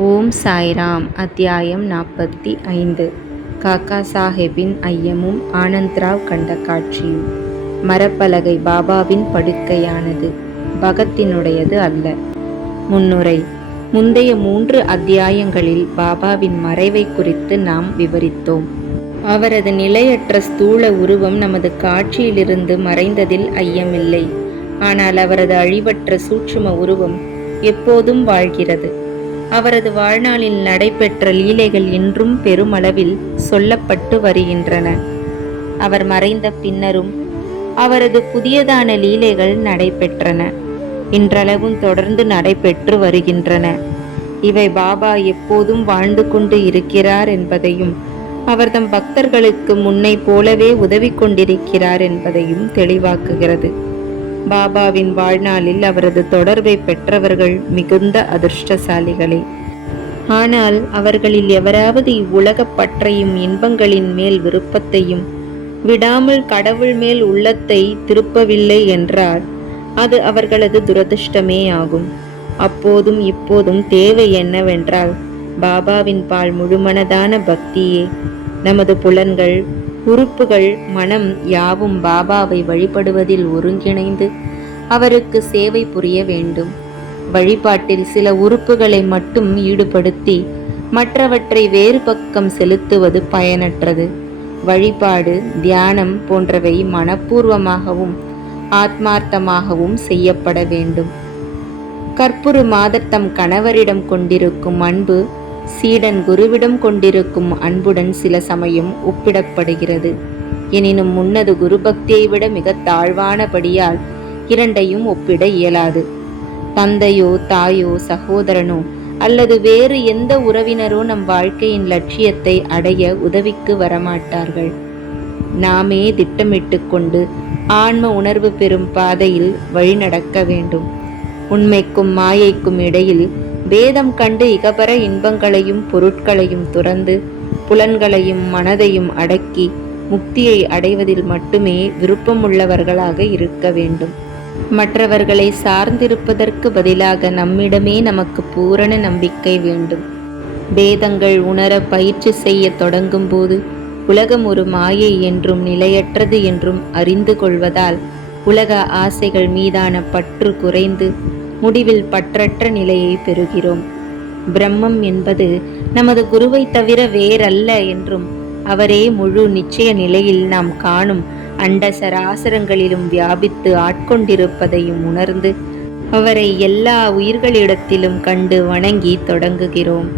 ஓம் சாய்ராம். அத்தியாயம் 45. காக்கா சாஹேபின் ஐயமும் ஆனந்த்ராவ் கண்ட காட்சியும். மரப்பலகை பாபாவின் படுக்கையானது, பகத்தினுடையது அல்ல. முன்னுரை. முந்தைய 3 அத்தியாயங்களில் பாபாவின் மறைவை குறித்து நாம் விவரித்தோம். அவரது நிலையற்ற ஸ்தூல உருவம் நமது காட்சியிலிருந்து மறைந்ததில் ஐயமில்லை. ஆனால் அவரது அழிவற்ற சூட்சும உருவம் எப்போதும் வாழ்கிறது. அவரது வாழ்நாளில் நடைபெற்ற லீலைகள் இன்றும் பெருமளவில் சொல்லப்பட்டு வருகின்றன. அவர் மறைந்த பின்னரும் அவரது புதியதான லீலைகள் நடைபெற்றன. இன்றளவும் தொடர்ந்து நடைபெற்று வருகின்றன. இவை பாபா எப்போதும் வாழ்ந்து கொண்டு இருக்கிறார் என்பதையும், அவர் தம் பக்தர்களுக்கு முன்னை போலவே உதவி கொண்டிருக்கிறார் என்பதையும் தெளிவாக்குகிறது. பாபாவின் வாழ்நாளில் அவரது தொடர்பை பெற்றவர்கள் மிகுந்த அதிர்ஷ்டசாலிகளே. ஆனால் அவர்களில் எவராவது இவ்வுலக பற்றையும் இன்பங்களின் மேல் விருப்பத்தையும் விடாமல் கடவுள் மேல் உள்ளத்தை திருப்பவில்லை என்றால் அது அவர்களது துரதிர்ஷ்டமே ஆகும். அப்போதும் இப்போதும் தேவை என்னவென்றால் பாபாவின் பால் முழுமனதான பக்தியே. நமது புலன்கள், உறுப்புகள், மனம் யாவும் பாபாவை வழிபடுவதில் ஒருங்கிணைந்து அவருக்கு சேவை புரிய வேண்டும். வழிபாட்டில் சில உறுப்புகளை மட்டும் ஈடுபடுத்தி மற்றவற்றை வேறு பக்கம் செலுத்துவது பயனற்றது. வழிபாடு, தியானம் போன்றவை மனப்பூர்வமாகவும் ஆத்மார்த்தமாகவும் செய்யப்பட வேண்டும். கற்புரு மாதர் தம் கணவரிடம் கொண்டிருக்கும் அன்பு சீடன் குருவிடம் கொண்டிருக்கும் அன்புடன் சில சமயம் ஒப்பிடப்படுகிறது. எனினும் முன்னது குரு பக்தியை விட மிக தாழ்வானபடியால் இரண்டையும் ஒப்பிட இயலாது. தந்தையோ தாயோ சகோதரனோ அல்லது வேறு எந்த உறவினரோ நம் வாழ்க்கையின் லட்சியத்தை அடைய உதவிக்கு வரமாட்டார்கள். நாமே திட்டமிட்டு கொண்டு ஆன்ம உணர்வு பெறும் பாதையில் வழிநடக்க வேண்டும். உண்மைக்கும் மாயைக்கும் இடையில் பேதம் கண்டு இகபர இன்பங்களையும் பொருட்களையும் துறந்து புலன்களையும் மனதையும் அடக்கி முக்தியை அடைவதில் மட்டுமே விருப்பமுள்ளவர்களாக இருக்க வேண்டும். மற்றவர்களை சார்ந்திருப்பதற்கு பதிலாக நம்மிடமே நமக்கு பூரண நம்பிக்கை வேண்டும். பேதங்கள் உணர பயிற்சி செய்ய தொடங்கும் போது உலகம் ஒரு மாயை என்றும் நிலையற்றது என்றும் அறிந்து கொள்வதால் உலக ஆசைகள் மீதான பற்று குறைந்து முடிவில் பற்றற்ற நிலையை பெறுகிறோம். பிரம்மம் என்பது நமது குருவை தவிர வேறல்ல என்றும் அவரே முழு நிச்சய நிலையில் நாம் காணும் அண்ட சராசரங்களிலும் வியாபித்து ஆட்கொண்டிருப்பதையும் உணர்ந்து அவரை எல்லா உயிர்களிடத்திலும் கண்டு வணங்கி தொடங்குகிறோம்.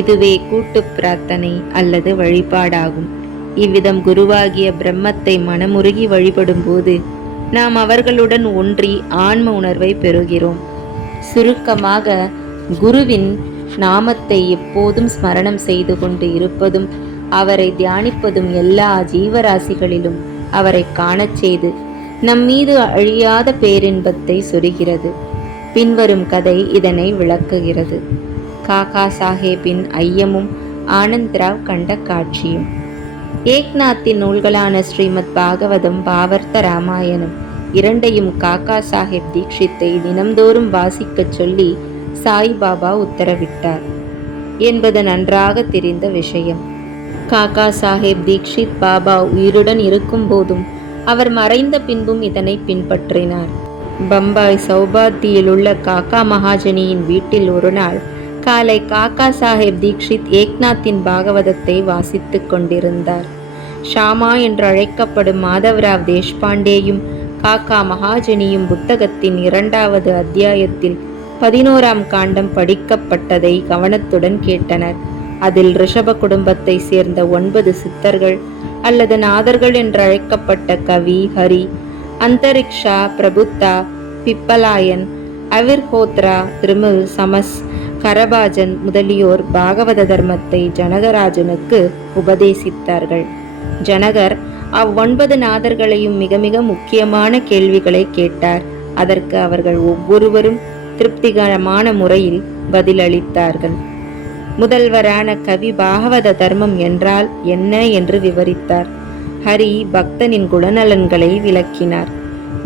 இதுவே கூட்டு பிரார்த்தனை அல்லது வழிபாடாகும். இவ்விதம் குருவாகிய பிரம்மத்தை மனமுருகி வழிபடும் போது நாம் அவர்களுடன் ஒன்றி ஆன்ம உணர்வை பெறுகிறோம். சுருக்கமாக, குருவின் நாமத்தை எப்போதும் ஸ்மரணம் செய்து கொண்டு இருப்பதும் அவரை தியானிப்பதும் எல்லா ஜீவராசிகளிலும் அவரை காணச் செய்து நம்மீது அழியாத பேரின்பத்தை சொரிகிறது. பின்வரும் கதை இதனை விளக்குகிறது. காக்கா சாஹேபின் ஐயமும் ஆனந்த்ராவ் கண்ட காட்சியும். ஏக்நாத்தின் நூல்களான ஸ்ரீமத் பாகவதம், பாவர்த்த ராமாயணம் இரண்டையும் காக்கா சாஹேப் தீக்ஷித்தை தினம்தோறும் வாசிக்கச் சொல்லி சாய்பாபா உத்தரவிட்டார் என்பது நன்றாக தெரிந்த விஷயம். காக்கா சாஹேப் தீக்ஷித் பாபா உயிருடன் இருக்கும் போதும் அவர் மறைந்த பின்பும் இதனை பின்பற்றினார். பம்பாய் சௌபாத்தியில் உள்ள காக்கா மகாஜனியின் வீட்டில் ஒரு நாள் காலை காக்கா சாஹேப் தீக்ஷித் ஏக்நாத்தின் பாகவதத்தை வாசித்துக் கொண்டிருந்தார். ஷாமா என்று அழைக்கப்படும் மாதவராவ் தேஷ்பாண்டேயும் காக்கா மகாஜனியும் புத்தகத்தின் 2வது அத்தியாயத்தில் 11ஆம் காண்டம் படிக்கப்பட்டதை கவனத்துடன் கேட்டனர். அதில் ரிஷப குடும்பத்தை சேர்ந்த 9 சித்தர்கள் அல்லது நாதர்கள் என்று அழைக்கப்பட்ட கவி, ஹரி, அந்தரிக்ஷா, பிரபுத்தா, பிப்பலாயன், அவிர்ஹோத்ரா, திருமில், சமஸ், கரபாஜன் முதலியோர் பாகவத தர்மத்தை ஜனகராஜனுக்கு உபதேசித்தார்கள். ஜனகர் 9 நாதர்களையும் மிக மிக முக்கியமான கேள்விகளை கேட்டார். அதற்கு அவர்கள் ஒவ்வொருவரும் திருப்திகரமான முறையில் பதிலளித்தார்கள். முதல்வரான கவி பாகவத தர்மம் என்றால் என்ன என்று விவரித்தார். ஹரி பக்தனின் குணநலன்களை விளக்கினார்.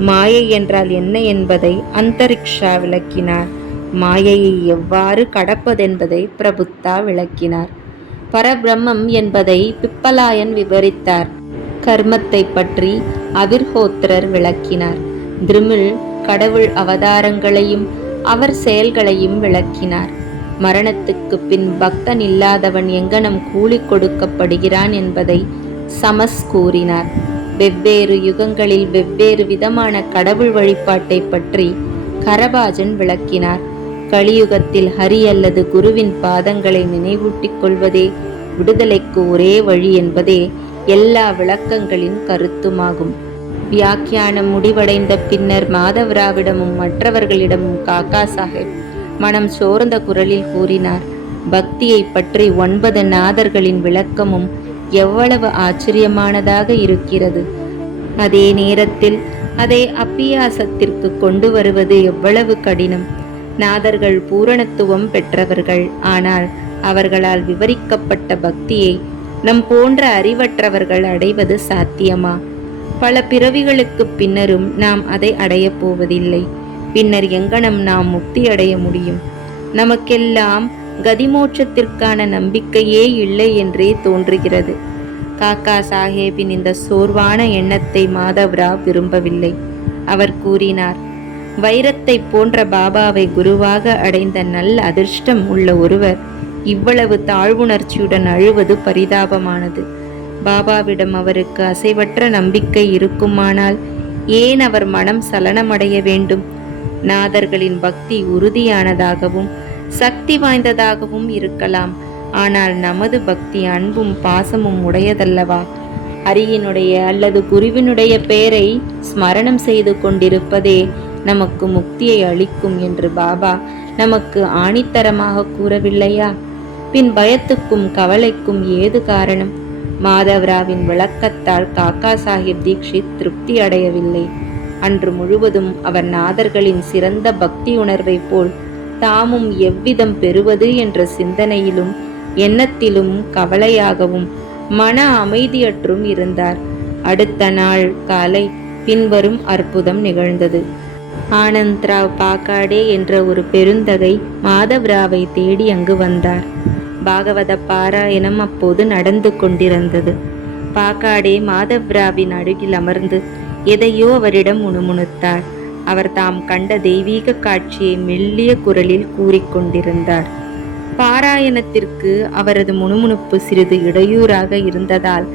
மாயை என்றால் என்ன என்பதை அந்தரிக்ஷா விளக்கினார். மாயையை எவ்வாறு கடப்பதென்பதை பிரபுத்தா விளக்கினார். பரபிரம்மம் என்பதை பிப்பலாயன் விவரித்தார். கர்மத்தை பற்றி அவிர்ஹோத்திரர் விளக்கினார். திருமிழ் கடவுள் அவதாரங்களையும் அவர் செயல்களையும் விளக்கினார். மரணத்துக்கு பின் பக்தன் இல்லாதவன் எங்கனம் கூலி கொடுக்கப்படுகிறான் என்பதை சமஸ் கூறினார். வெவ்வேறு யுகங்களில் வெவ்வேறு விதமான கடவுள் வழிபாட்டை பற்றி கரபாஜன் விளக்கினார். கலியுகத்தில் ஹரி அல்லது குருவின் பாதங்களை நினைவூட்டிக் கொள்வதே விடுதலைக்கு ஒரே வழி என்பதே எல்லா விளக்கங்களின் கருத்துமாகும். வியாக்கியானம் முடிவடைந்த பின்னர் மாதவராவிடமும் மற்றவர்களிடமும் காக்கா சாஹேப் மனம் சோர்ந்த குரலில் கூறினார். பக்தியை பற்றி 9 நாதர்களின் விளக்கமும் எவ்வளவு ஆச்சரியமானதாக இருக்கிறது. அதே நேரத்தில் அதை அப்பியாசத்திற்கு கொண்டு வருவது எவ்வளவு கடினம். நாதர்கள் பூரணத்துவம் பெற்றவர்கள். ஆனால் அவர்களால் விவரிக்கப்பட்ட பக்தியை நம் போன்ற அறிவற்றவர்கள் அடைவது சாத்தியமா? பல பிறவிகளுக்கு பின்னரும் நாம் அதை அடையப் போவதில்லை. பின்னர் எங்கனம் நாம் முக்தி அடைய முடியும்? நமக்கெல்லாம் கதிமோட்சத்திற்கான நம்பிக்கையே இல்லை என்றே தோன்றுகிறது. காக்கா சாஹேபின் இந்த சோர்வான எண்ணத்தை மாதவ்ராவ் விரும்பவில்லை. அவர் கூறினார், வைரத்தை போன்ற பாபாவை குருவாக அடைந்த நல்ல அதிர்ஷ்டம் உள்ள ஒருவர் இவ்வளவு தாழ்வுணர்ச்சியுடன் அழுவது பரிதாபமானது. பாபாவிடம் அவருக்கு அசைவற்ற நம்பிக்கை இருக்குமானால் ஏன் அவர் மனம் சலனமடைய வேண்டும்? நாதர்களின் பக்தி உறுதியானதாகவும் சக்தி வாய்ந்ததாகவும் இருக்கலாம். ஆனால் நமது பக்தி அன்பும் பாசமும் உடையதல்லவா? ஹரியினுடைய அல்லது குருவினுடைய பெயரை ஸ்மரணம் செய்து கொண்டிருப்பதே நமக்கு முக்தியை அளிக்கும் என்று பாபா நமக்கு ஆணித்தரமாக கூறவில்லையா? பின் பயத்துக்கும் கவலைக்கும் ஏது காரணம்? மாதவ்ராவின் விளக்கத்தால் காக்கா சாஹிப் தீக்ஷித் திருப்தி அடையவில்லை. அன்று முழுவதும் அவர் நாதர்களின் சிறந்த பக்தி உணர்வை போல் தாமும் எவ்விதம் பெறுவது என்ற சிந்தனையிலும் எண்ணத்திலும் கவலையாகவும் மன அமைதியற்றும் இருந்தார். அடுத்த நாள் காலை பின்வரும் அற்புதம் நிகழ்ந்தது. ஆனந்த்ராவ் பாக்காடே என்ற ஒரு பெருந்தகை மாதவ்ராவை தேடி அங்கு வந்தார். பாகவத பாராயணம் அப்போது நடந்து கொண்டிருந்தது. பாக்காடே மாதவ்ராவின் அருகில் அமர்ந்து எதையோ அவரிடம் முணுமுணுத்தார். அவர் தாம் கண்ட தெய்வீக காட்சியை மெல்லிய குரலில் கூறிக்கொண்டிருந்தார். பாராயணத்திற்கு அவரது முணுமுணுப்பு சிறிது இடையூறாக இருந்ததால்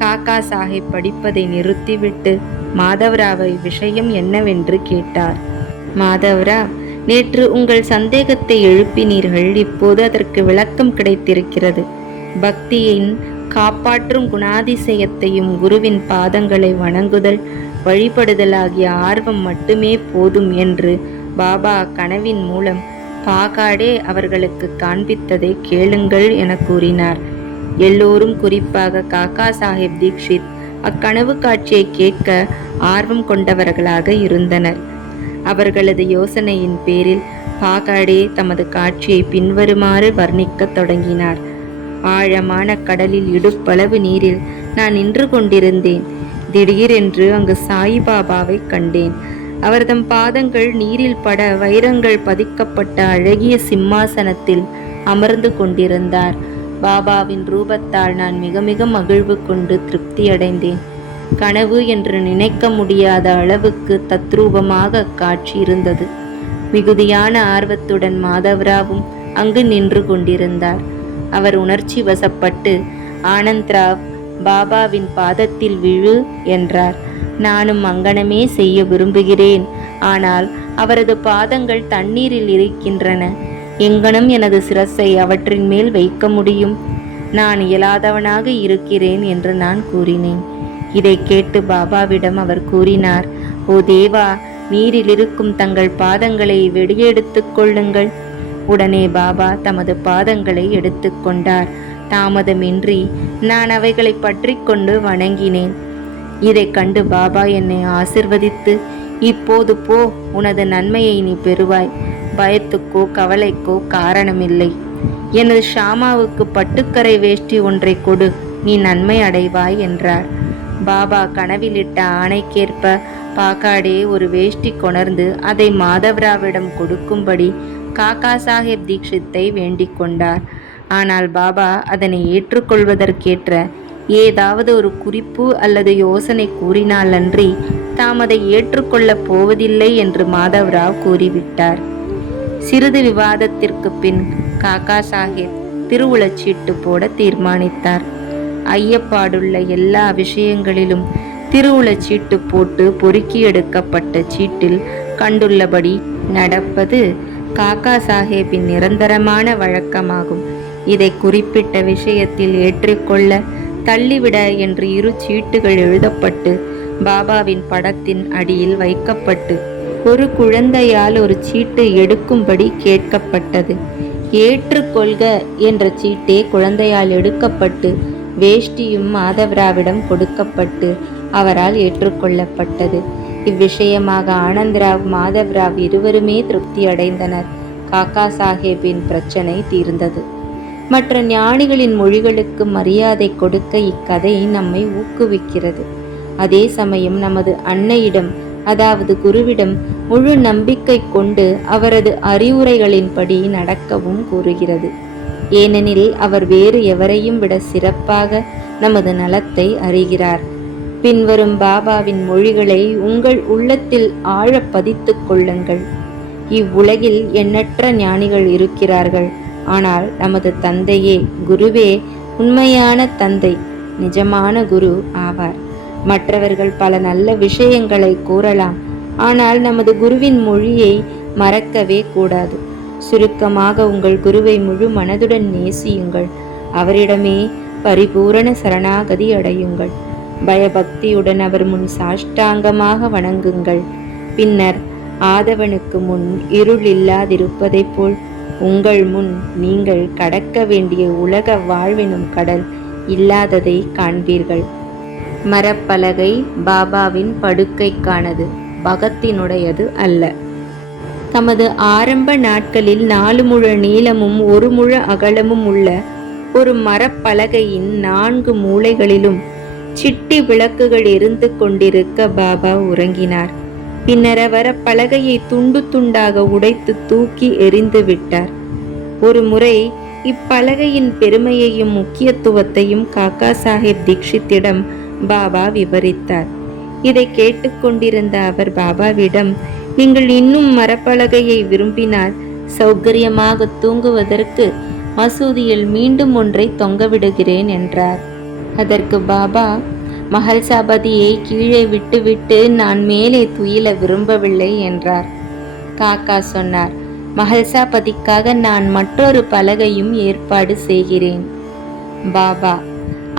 காக்கா சாஹிப் படிப்பதை நிறுத்திவிட்டு மாதவ்ராவை விஷயம் என்னவென்று கேட்டார். மாதவ்ராவ், நேற்று உங்கள் சந்தேகத்தை எழுப்பினீர்கள். இப்போது அதற்கு விளக்கம் கிடைத்திருக்கிறது. பக்தியின் காப்பாற்றும் குணாதிசயத்தையும் குருவின் பாதங்களை வணங்குதல் வழிபடுதல் ஆகிய ஆர்வம் மட்டுமே போதும் என்று பாபா கனவின் மூலம் பாகாடே அவர்களுக்கு காண்பித்ததை கேளுங்கள் என கூறினார். எல்லோரும், குறிப்பாக காக்கா சாஹிப் தீக்ஷித், அக்கனவு காட்சியை கேட்க ஆர்வம் கொண்டவர்களாக இருந்தனர். அவர்களது யோசனையின் பேரில் பாகாடே தமது காட்சியை பின்வருமாறு வர்ணிக்க தொடங்கினார். ஆழமான கடலில் இடுப்பளவு நீரில் நான் நின்று கொண்டிருந்தேன். திடீரென்று அங்கு சாயிபாபாவை கண்டேன். அவர் தம் பாதங்கள் நீரில் பட வைரங்கள் பதிக்கப்பட்ட அழகிய சிம்மாசனத்தில் அமர்ந்து கொண்டிருந்தார். பாபாவின் ரூபத்தால் நான் மிக மிக மகிழ்வு கொண்டு திருப்தி அடைந்தேன். கனவு என்று நினைக்க முடியாத அளவுக்கு தத்ரூபமாக காட்சி இருந்தது. மிகுதியான ஆர்வத்துடன் மாதவ்ராவும் அங்கு நின்று கொண்டிருந்தார். அவர் உணர்ச்சி வசப்பட்டு, ஆனந்த்ராவ், பாபாவின் பாதத்தில் விழு என்றார். நானும் அங்கனமே செய்ய விரும்புகிறேன். ஆனால் அவரது பாதங்கள் தண்ணீரில் இருக்கின்றன. எங்கனம் எனது சிரசை அவற்றின் மேல் வைக்க முடியும்? நான் இயலாதவனாக இருக்கிறேன் என்று நான் கூறினேன். இதை கேட்டு பாபாவிடம் அவர் கூறினார், ஓ தேவா, நீரில் இருக்கும் தங்கள் பாதங்களை வெளியெடுத்துக் கொள்ளுங்கள். உடனே பாபா தமது பாதங்களை எடுத்துக்கொண்டார். தாமதமின்றி நான் அவைகளை பற்றி கொண்டு வணங்கினேன். இதை கண்டு பாபா என்னை ஆசிர்வதித்து, இப்போது போ, உனது நன்மையை நீ பெறுவாய். பயத்துக்கோ கவலைக்கோ காரணமில்லை. எனது ஷாமாவுக்கு பட்டுக்கரை வேஷ்டி ஒன்றை கொடு, நீ நன்மை அடைவாய் என்றார். பாபா கனவிலிட்ட ஆணைக்கேற்ப பாகாடே ஒரு வேஷ்டி கொணர்ந்து அதை மாதவ்ராவிடம் கொடுக்கும்படி காக்கா சாஹேப் தீக்ஷித்தை வேண்டிக் கொண்டார். ஆனால் பாபா அதனை ஏற்றுக்கொள்வதற்கேற்ற ஏதாவது ஒரு குறிப்பு அல்லது யோசனை கூறினாலன்றி தாம் அதை ஏற்றுக்கொள்ளப் போவதில்லை என்று மாதவ்ராவ் கூறிவிட்டார். சிறிது விவாதத்திற்கு பின் காக்கா சாஹேப் திருவுளச்சீட்டு போட தீர்மானித்தார். ஐயப்பாடுள்ள எல்லா விஷயங்களிலும் திருவுளச்சீட்டு போட்டு பொறுக்கி எடுக்கப்பட்ட சீட்டில் கண்டுள்ளபடி நடப்பது காக்கா சாஹேப்பின் நிரந்தரமான வழக்கமாகும். இதை குறிப்பிட்ட விஷயத்தில் ஏற்றிக்கொள்ள தள்ளிவிட என்று 2 சீட்டுகள் எழுதப்பட்டு பாபாவின் படத்தின் அடியில் வைக்கப்பட்டு ஒரு குழந்தையால் ஒரு சீட்டு எடுக்கும்படி கேட்கப்பட்டது. ஏற்றுக்கொள்க என்ற சீட்டே குழந்தையால் எடுக்கப்பட்டு வேஷ்டியும் மாதவ்ராவிடம் கொடுக்கப்பட்டு அவரால் ஏற்றுக்கொள்ளப்பட்டது. இவ்விஷயமாக ஆனந்தராவ் மாதவ்ராவ் இருவருமே திருப்தி அடைந்தனர். காக்கா சாஹேப்பின் பிரச்சனை தீர்ந்தது. மற்ற ஞானிகளின் மொழிகளுக்கு மரியாதை கொடுக்க இக்கதை நம்மை ஊக்குவிக்கிறது. அதே சமயம் நமது அன்னையிடம், அதாவது குருவிடம் முழு நம்பிக்கை கொண்டு அவரது அறிவுரைகளின்படி நடக்கவும் கூறுகிறது. ஏனெனில் அவர் வேறு எவரையும் விட சிறப்பாக நமது நலத்தை அறிகிறார். பின்வரும் பாபாவின் மொழிகளை உங்கள் உள்ளத்தில் ஆழ பதித்துக் கொள்ளுங்கள். இவ்வுலகில் எண்ணற்ற ஞானிகள் இருக்கிறார்கள். ஆனால் நமது தந்தையே, குருவே உண்மையான தந்தை, நிஜமான குரு ஆவார். மற்றவர்கள் பல நல்ல விஷயங்களை கூறலாம், ஆனால் நமது குருவின் மொழியை மறக்கவே கூடாது. சுருக்கமாக உங்கள் குருவை முழு மனதுடன் நேசியுங்கள். அவரிடமே பரிபூரண சரணாகதி அடையுங்கள். பயபக்தியுடன் அவர் முன் சாஷ்டாங்கமாக வணங்குங்கள். பின்னர் ஆதவனுக்கு முன் இருள் இல்லாதிருப்பதைப் போல் உங்கள் முன் நீங்கள் கடக்க வேண்டிய உலக வாழ்வினும் கடல் இல்லாததை காண்பீர்கள். மரப்பலகை பாபாவின் படுக்கைக்கானது, பகத்தினுடையது அல்ல. தமது ஆரம்ப நாட்களில் 4 முழ நீளமும் 1 முழ அகலமும் உள்ள ஒரு மரப்பலகையின் 4 மூலைகளிலும் சிட்டி விளக்குகள் எரிந்து கொண்டிருக்க பாபா உறங்கினார். பின்னர் அவர் பலகையை துண்டு துண்டாக உடைத்து தூக்கி எறிந்து விட்டார். ஒரு முறை இப்பலகையின் பெருமையையும் முக்கியத்துவத்தையும் காக்கா சாஹேப் தீக்ஷித்திடம் பாபா விவரித்தார். இதை கேட்டுக்கொண்டிருந்த அவர் பாபாவிடம், நீங்கள் இன்னும் மரப்பலகையை விரும்பினால் சௌகரியமாக தூங்குவதற்கு மசூதியில் மீண்டும் ஒன்றை தொங்கவிடுகிறேன் என்றார். அதற்கு பாபா, மஹல்சாபதியை கீழே விட்டுவிட்டு நான் மேலே துயில விரும்பவில்லை என்றார். காக்கா சொன்னார், மஹல்சாபதிக்காக நான் மற்றொரு பலகையும் ஏற்பாடு செய்கிறேன். பாபா,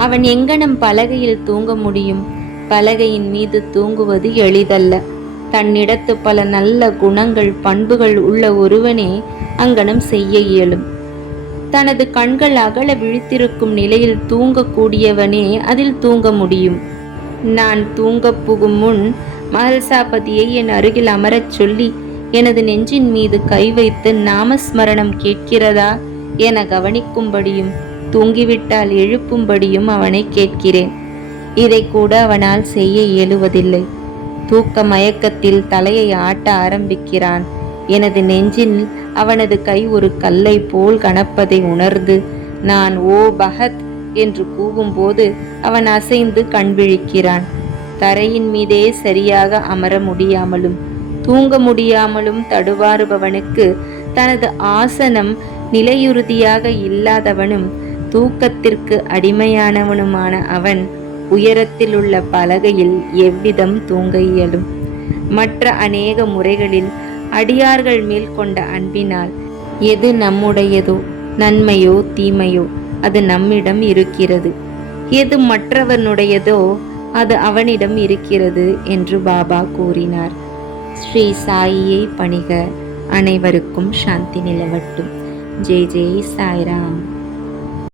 அவன் எங்கனம் பலகையில் தூங்க முடியும்? பலகையின் மீது தூங்குவது எளிதல்ல. தன்னிடத்து பல நல்ல குணங்கள் பண்புகள் உள்ள ஒருவனே அங்கனம் செய்ய இயலும். தனது கண்கள் அகல விழித்திருக்கும் நிலையில் தூங்கக்கூடியவனே அதில் தூங்க முடியும். நான் தூங்கப் புகும் முன் மஹல்சாபதியை என் அருகில் அமரச் சொல்லி எனது நெஞ்சின் மீது கை வைத்து நாமஸ்மரணம் கேட்கிறதா என கவனிக்கும்படியும் தூங்கிவிட்டால் எழுப்பும்படியும் அவனை கேட்கிறேன். இதை கூட அவனால் செய்ய இயலுவதில்லை. தூக்க மயக்கத்தில் தலையை ஆட்ட ஆரம்பிக்கிறான். எனது நெஞ்சில் அவனது கை ஒரு கல்லை போல் கனப்பதை உணர்ந்து நான் ஓ பகத் என்று கூவும்போது அவன் அசைந்து கண்விழிக்கிறான். தரையின் மீதே சரியாக அமர முடியாமலும் தூங்க முடியாமலும் தடுவாறுபவனுக்கு தனது ஆசனம் நிலையுறுதியாக இல்லாதவனும் தூக்கத்திற்கு அடிமையானவனுமான அவன் உயரத்தில் உள்ள பலகையில் எவ்விதம் தூங்க இயலும்? மற்ற அநேக முறைகளில் அடியார்கள் மேல் கொண்ட அன்பினால் எது நம்முடையதோ, நன்மையோ தீமையோ, அது நம்மிடம் இருக்கிறது. எது மற்றவனுடையதோ அது அவனிடம் இருக்கிறது என்று பாபா கூறினார். ஸ்ரீ சாயியை பணிக. அனைவருக்கும் சாந்தி நிலவட்டும். ஜெய் ஜெய் சாய்ராம்.